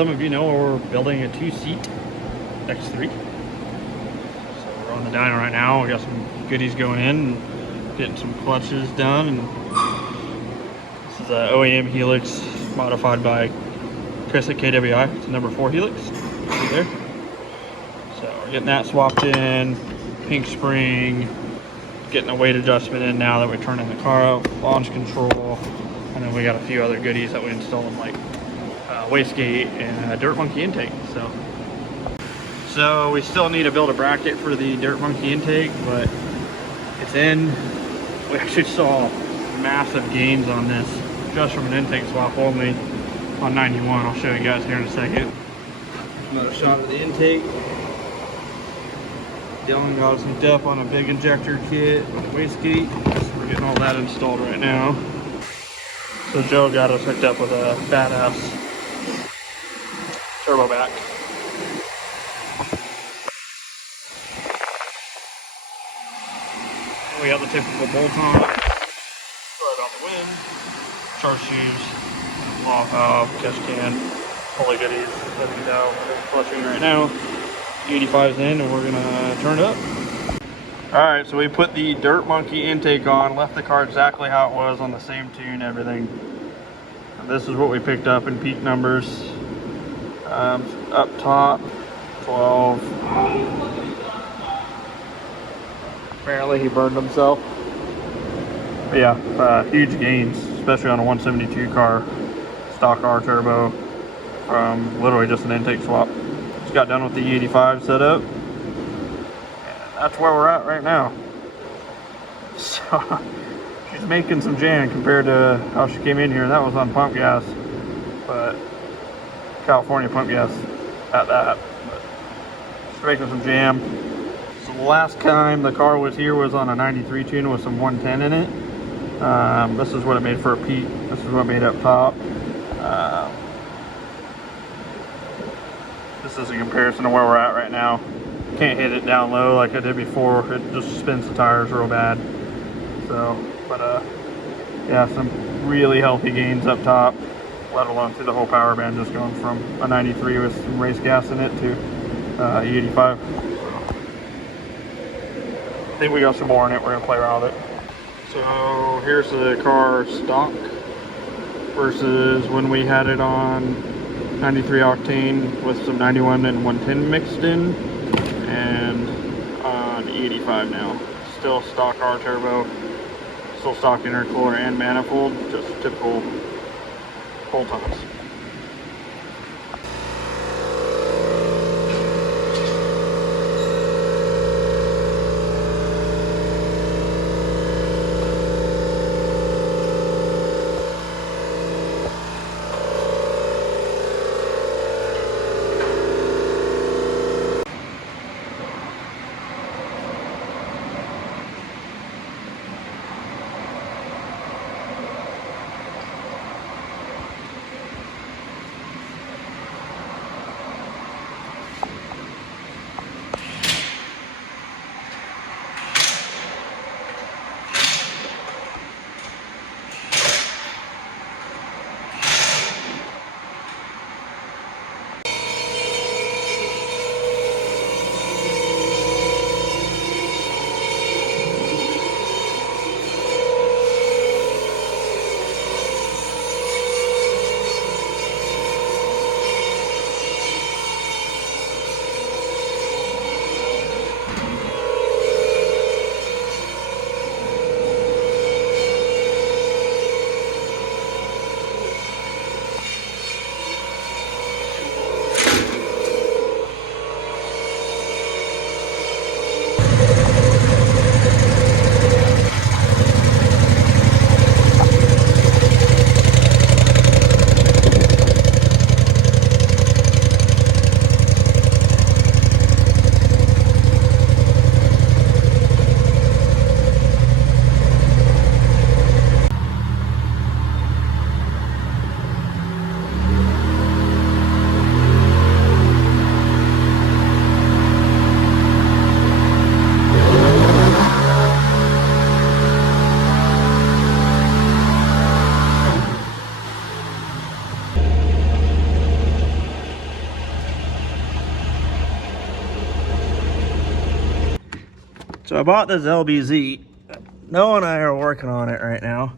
some of you know, we're building a 2-seat X3. So we're on the dyno right now. We got some goodies going in, getting some clutches done, and this is a OEM Helix modified by Chris at KWI. It's a number 4 Helix right there. So we're getting that swapped in, pink spring, getting a weight adjustment in now that we're turning the car out, launch control, and then we got a few other goodies that we installed, like wastegate and a dirt monkey intake. So we still need to build a bracket for the dirt monkey intake, but it's in. We actually saw massive gains on this just from an intake swap only on 91. I'll show you guys here in a second. Another shot of the intake. Dylan got us hooked up on a big injector kit, wastegate. So we're getting all that installed right now. So Joe got us hooked up with a badass turbo back. We got the typical bolt-on, right on the wind, charge shoes, law valve, catch can, all the goodies. As you know, we're clutching right now. 85's in, and we're gonna turn it up. All right, so we put the dirt monkey intake on, left the car exactly how it was on the same tune, everything. And this is what we picked up in peak numbers. Up top, 12. Apparently he burned himself. But yeah, huge gains, especially on a 172 car, stock R turbo, from literally just an intake swap. Just got done with the E85 setup. And that's where we're at right now. So she's making some jam compared to how she came in here. That was on pump gas, but California pump gas at that. But she's making some jam. So the last time the car was here was on a 93 tune with some 110 in it. This is what it made for a peak. This is what it made up top. This is a comparison to where we're at right now. Can't hit it down low like I did before. It just spins the tires real bad. So, but yeah, some really healthy gains up top, let alone through the whole power band, just going from a 93 with some race gas in it to E85. I think we got some more in it. We're gonna play around with it. So here's the car stock versus when we had it on 93 octane with some 91 and 110 mixed in, and on 85 now. Still stock R turbo, still stock intercooler and manifold, just typical bolt-ons. So I bought this LBZ. Noah and I are working on it right now.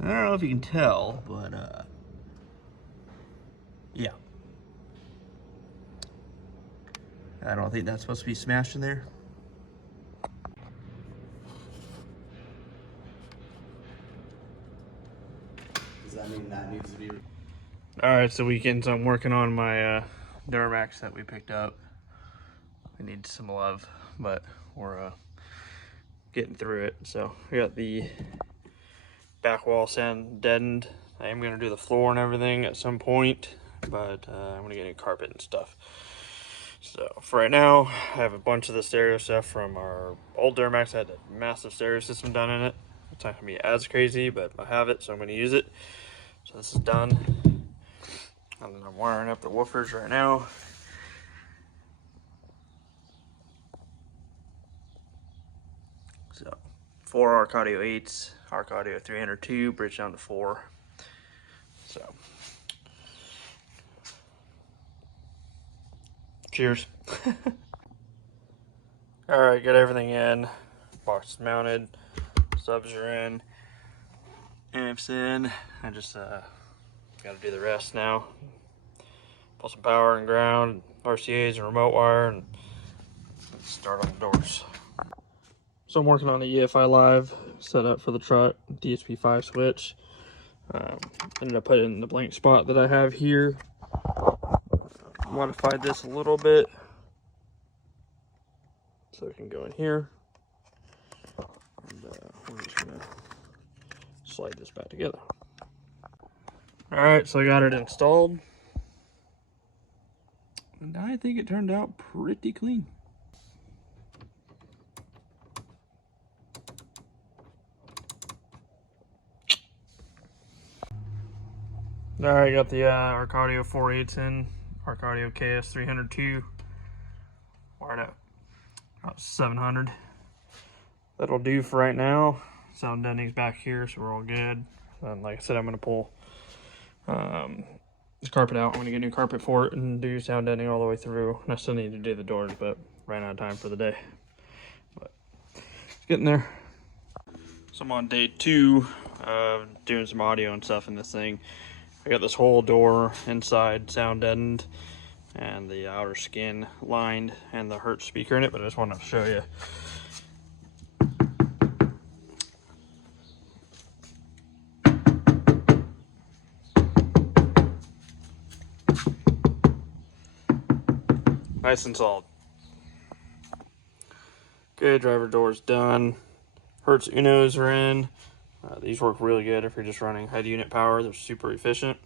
I don't know if you can tell, but yeah. I don't think that's supposed to be smashed in there. Does that mean that needs to be? Alright, so weekends I'm working on my Duramax that we picked up. We need some love, but we're getting through it. So we got the back wall sand deadened. I am going to do the floor and everything at some point, but I'm going to get new carpet and stuff. So for right now, I have a bunch of the stereo stuff from our old Duramax. I had a massive stereo system done in it. It's not going to be as crazy, but I have it, so I'm going to use it. So this is done. And then I'm wiring up the woofers right now. So 4 Arc Audio 8s, Arc Audio 302, bridge down to 4. So cheers. Alright, got everything in. Box is mounted. Subs are in. Amps in. I just gotta do the rest now. Pull some power and ground, RCAs and remote wire, and start on the doors. So I'm working on the EFI Live setup for the truck, DSP5 switch. Ended up putting it in the blank spot that I have here. Modified this a little bit so it can go in here. And we're just gonna slide this back together. Alright, so I got it installed. And I think it turned out pretty clean. Alright, got the Arc Audio 4.8s in, Arc Audio KS302, wired up about 700. That'll do for right now. Sound deadening's back here, so we're all good. And like I said, I'm going to pull this carpet out. I'm going to get new carpet for it and do sound deadening all the way through. And I still need to do the doors, but ran out of time for the day. But it's getting there. So I'm on day 2 of doing some audio and stuff in this thing. I got this whole door inside sound deadened and the outer skin lined and the Hertz speaker in it, but I just wanted to show you. Nice and solid. Okay, driver door's done. Hertz Unos are in. These work really good if you're just running head unit power. They're super efficient.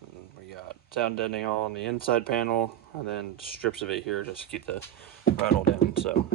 And we got sound deadening all on the inside panel, and then strips of it here just to keep the rattle down. So,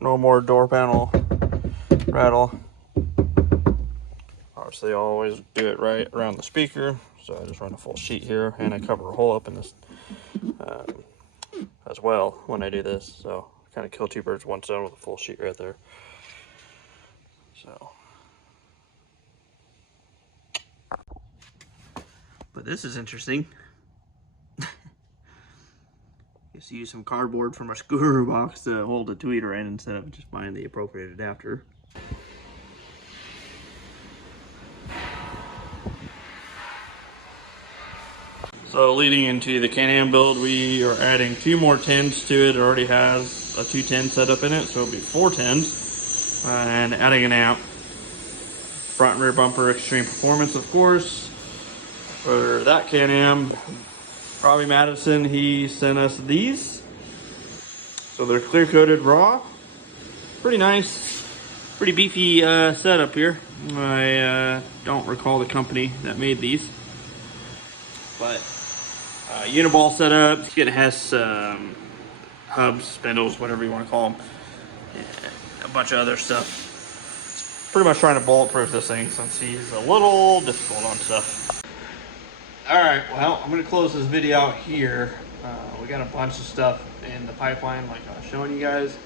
no more door panel rattle. Obviously, I always do it right around the speaker, so I just run a full sheet here, and I cover a hole up in this as well when I do this. So, kind of kill two birds with one stone with a full sheet right there. So, but this is interesting. Just use some cardboard from our screw box to hold the tweeter in instead of just buying the appropriate adapter. So leading into the Can-Am build, we are adding 2 more 10s to it. It already has a 210 setup in it, so it'll be 4 10s. And adding an amp. Front and rear bumper extreme performance, of course. For that Can-Am, Robbie Madison, he sent us these. So they're clear coated raw. Pretty nice, pretty beefy setup here. I don't recall the company that made these, but uniball setup. It has hubs, spindles, whatever you want to call them, and a bunch of other stuff. It's pretty much trying to bulletproof this thing since he's a little difficult on stuff. Alright, well, I'm going to close this video out here. We got a bunch of stuff in the pipeline like I was showing you guys.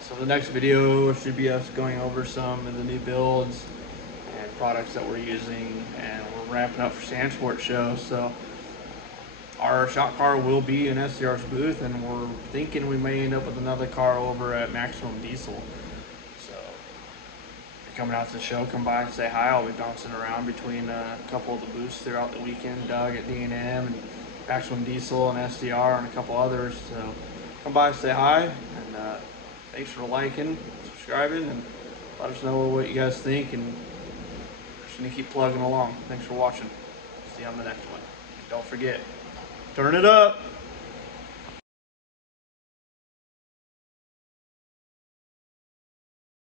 So the next video should be us going over some of the new builds and products that we're using, and we're ramping up for Sandsport show. So our shot car will be in SCR's booth, and we're thinking we may end up with another car over at Maximum Diesel. So if you're coming out to the show, come by and say hi. I'll be bouncing around between a couple of the booths throughout the weekend. Doug at D&M and Maximum Diesel and SDR and a couple others. So come by and say hi, and thanks for liking, subscribing, and let us know what you guys think, and we're just gonna keep plugging along. Thanks for watching. See you on the next one. Don't forget, turn it up.